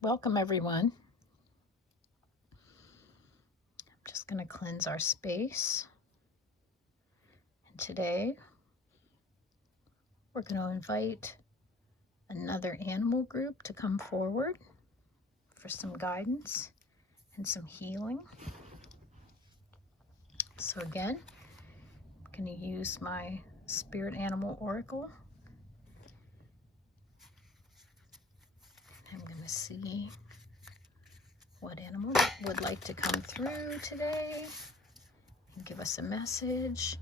Welcome everyone. I'm just going to cleanse our space. And today we're going to invite another animal group to come forward for some guidance and some healing. So again, I'm going to use my spirit animal oracle. I'm going to see what animal would like to come through today and give us a message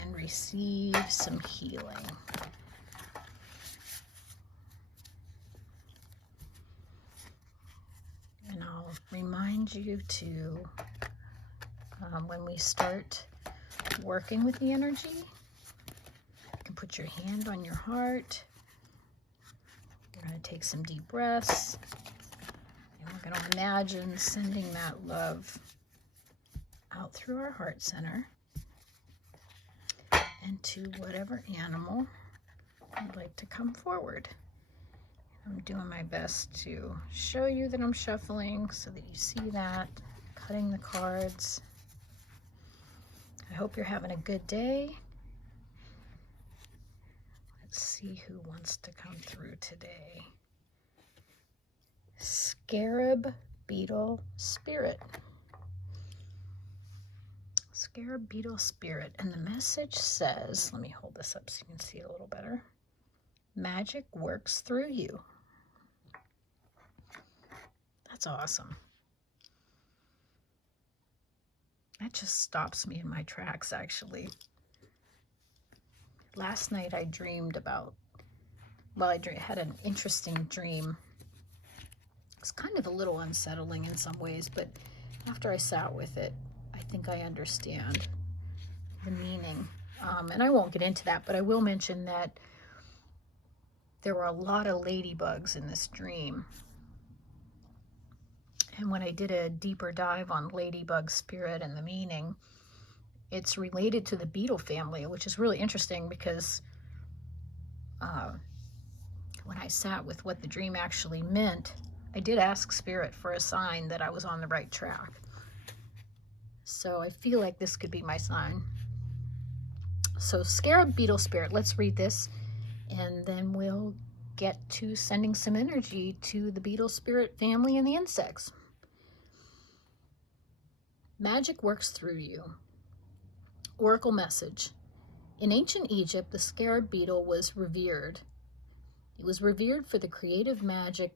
and receive some healing. And I'll remind you to, when we start working with the energy, you can put your hand on your heart. We're going to take some deep breaths. And we're going to imagine sending that love out through our heart center and to whatever animal would like to come forward. I'm doing my best to show you that I'm shuffling so that you see that, cutting the cards. I hope you're having a good day. Let's see who wants to come through today. Scarab Beetle Spirit. Scarab Beetle Spirit. And the message says, let me hold this up so you can see it a little better. Magic works through you. That's awesome. That just stops me in my tracks, actually. Last night I dreamed about, I had an interesting dream. It's kind of a little unsettling in some ways, but after I sat with it, I think I understand the meaning. And I won't get into that, but I will mention that there were a lot of ladybugs in this dream. And when I did a deeper dive on ladybug spirit and the meaning, it's related to the beetle family, which is really interesting because when I sat with what the dream actually meant, I did ask spirit for a sign that I was on the right track. So I feel like this could be my sign. So Scarab Beetle Spirit, let's read this, and then we'll get to sending some energy to the beetle spirit family and the insects. Magic works through you. Oracle message. In ancient Egypt, the scarab beetle was revered. It was revered for the creative magic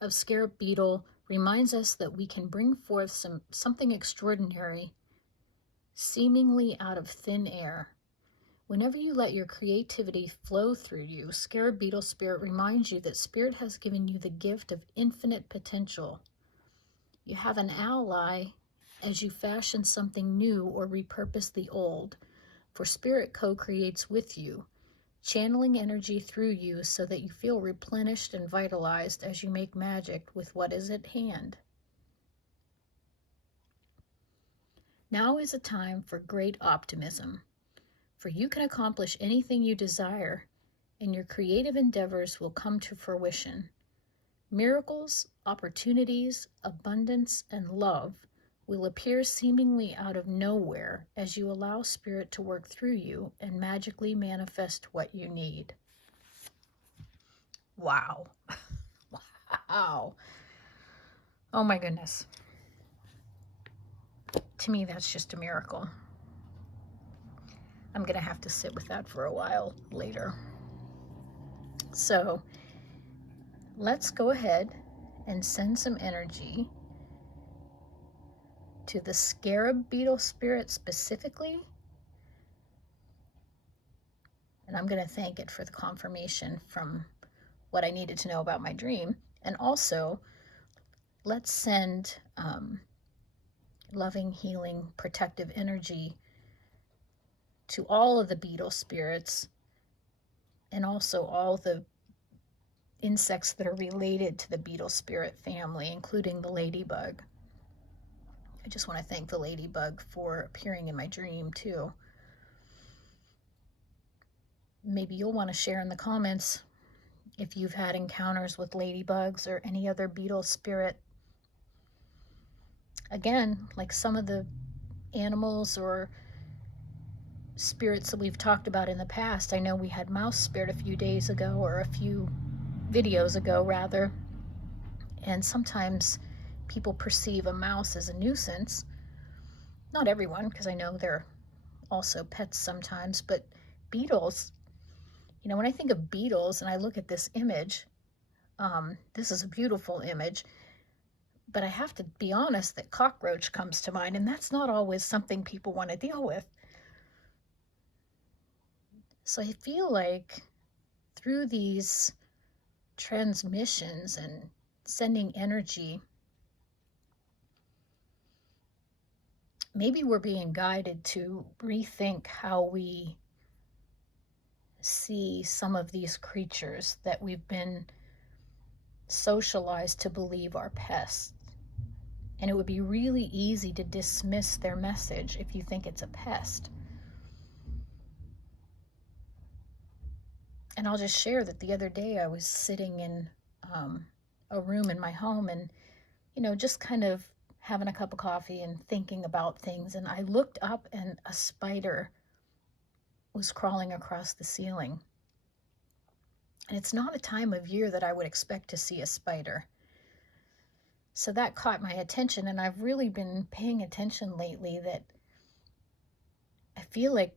of scarab beetle reminds us that we can bring forth something extraordinary, seemingly out of thin air. Whenever you let your creativity flow through you, Scarab Beetle Spirit reminds you that Spirit has given you the gift of infinite potential. You have an ally as you fashion something new or repurpose the old, for Spirit co-creates with you, channeling energy through you so that you feel replenished and vitalized as you make magic with what is at hand. Now is a time for great optimism, for you can accomplish anything you desire, and your creative endeavors will come to fruition. Miracles, opportunities, abundance, and love will appear seemingly out of nowhere as you allow Spirit to work through you and magically manifest what you need. Wow. Wow. Oh my goodness. To me, that's just a miracle. I'm going to have to sit with that for a while later. So let's go ahead and send some energy to the Scarab Beetle Spirit specifically. And I'm going to thank it for the confirmation from what I needed to know about my dream. And also, let's send loving, healing, protective energy to all of the beetle spirits and also all the insects that are related to the beetle spirit family, including the ladybug. I just want to thank the ladybug for appearing in my dream too. Maybe you'll want to share in the comments if you've had encounters with ladybugs or any other beetle spirit. Again, like some of the animals or spirits that we've talked about in the past, I know we had mouse spirit a few days ago, or a few videos ago rather, and sometimes people perceive a mouse as a nuisance. Not everyone, because I know they're also pets sometimes, but beetles, when I think of beetles and I look at this image, this is a beautiful image, but I have to be honest that cockroach comes to mind, and that's not always something people want to deal with. So I feel like through these transmissions and sending energy, maybe we're being guided to rethink how we see some of these creatures that we've been socialized to believe are pests. And it would be really easy to dismiss their message if you think it's a pest. And I'll just share that the other day I was sitting in a room in my home and, just kind of having a cup of coffee and thinking about things. And I looked up and a spider was crawling across the ceiling. And it's not a time of year that I would expect to see a spider. So that caught my attention, and I've really been paying attention lately that I feel like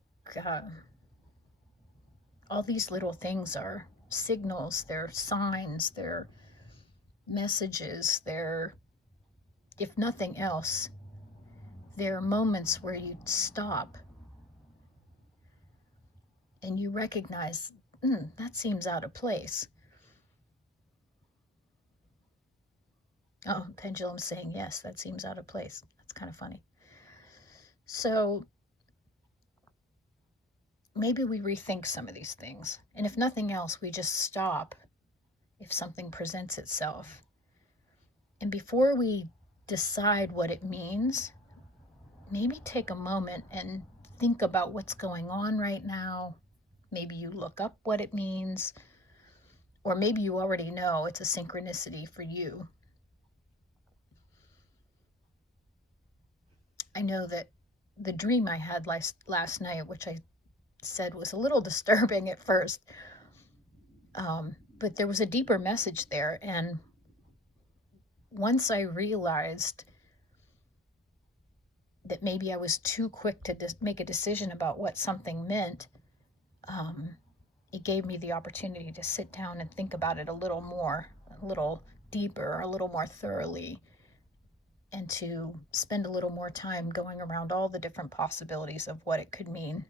all these little things are signals, they're signs, they're messages, they're, if nothing else, they're moments where you stop and you recognize, that seems out of place. Oh, pendulum's saying yes, that seems out of place. That's kind of funny. So maybe we rethink some of these things. And if nothing else, we just stop if something presents itself. And before we decide what it means, maybe take a moment and think about what's going on right now. Maybe you look up what it means, or maybe you already know it's a synchronicity for you. I know that the dream I had last night, which I said was a little disturbing at first, but there was a deeper message there. And once I realized that maybe I was too quick to make a decision about what something meant, it gave me the opportunity to sit down and think about it a little more, a little deeper, a little more thoroughly, and to spend a little more time going around all the different possibilities of what it could mean.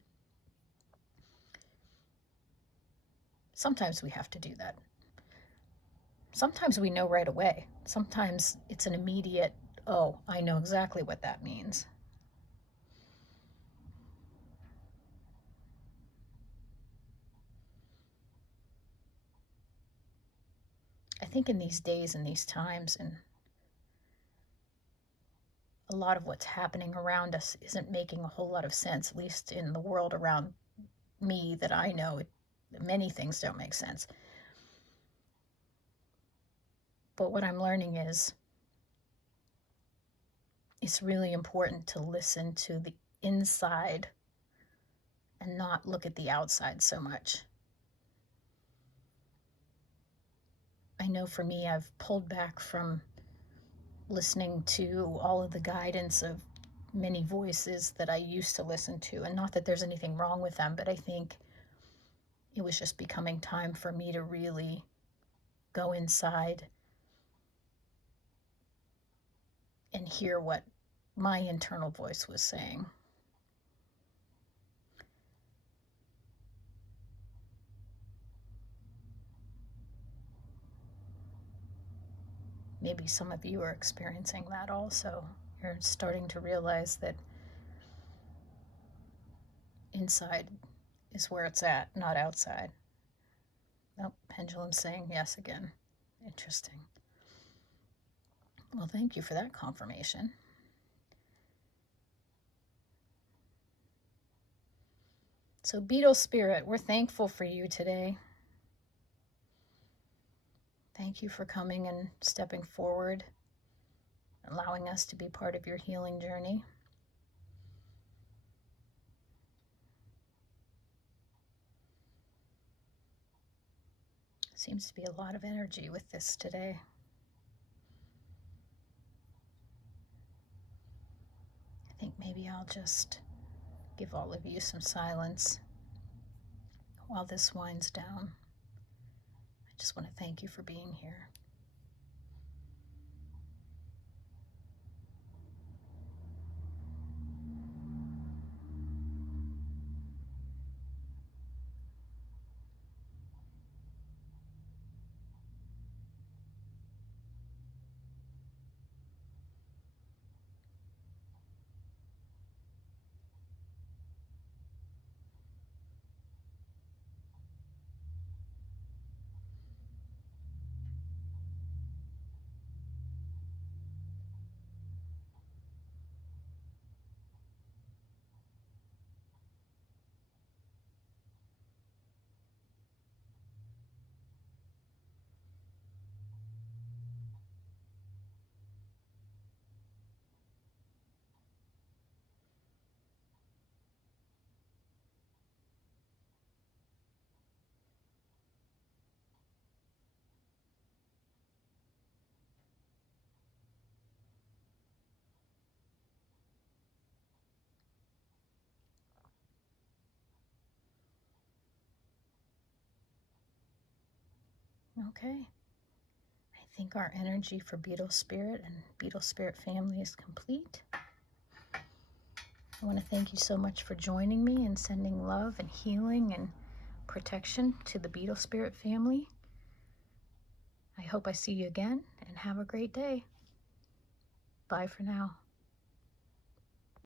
Sometimes we have to do that. Sometimes we know right away. Sometimes it's an immediate, oh, I know exactly what that means. I think in these days and these times, and a lot of what's happening around us isn't making a whole lot of sense, at least in the world around me that I know. Many things don't make sense. But what I'm learning is it's really important to listen to the inside and not look at the outside so much. I know for me, I've pulled back from listening to all of the guidance of many voices that I used to listen to. And not that there's anything wrong with them, but I think it was just becoming time for me to really go inside and hear what my internal voice was saying. Maybe some of you are experiencing that also. You're starting to realize that inside is where it's at, not outside. Oh, pendulum's saying yes again. Interesting. Well, thank you for that confirmation. So, Beetle Spirit, we're thankful for you today. Thank you for coming and stepping forward, allowing us to be part of your healing journey. Seems to be a lot of energy with this today. I think maybe I'll just give all of you some silence while this winds down. I just want to thank you for being here. Okay. I think our energy for Beetle Spirit and Beetle Spirit family is complete. I want to thank you so much for joining me and sending love and healing and protection to the Beetle Spirit family. I hope I see you again, and have a great day. Bye for now.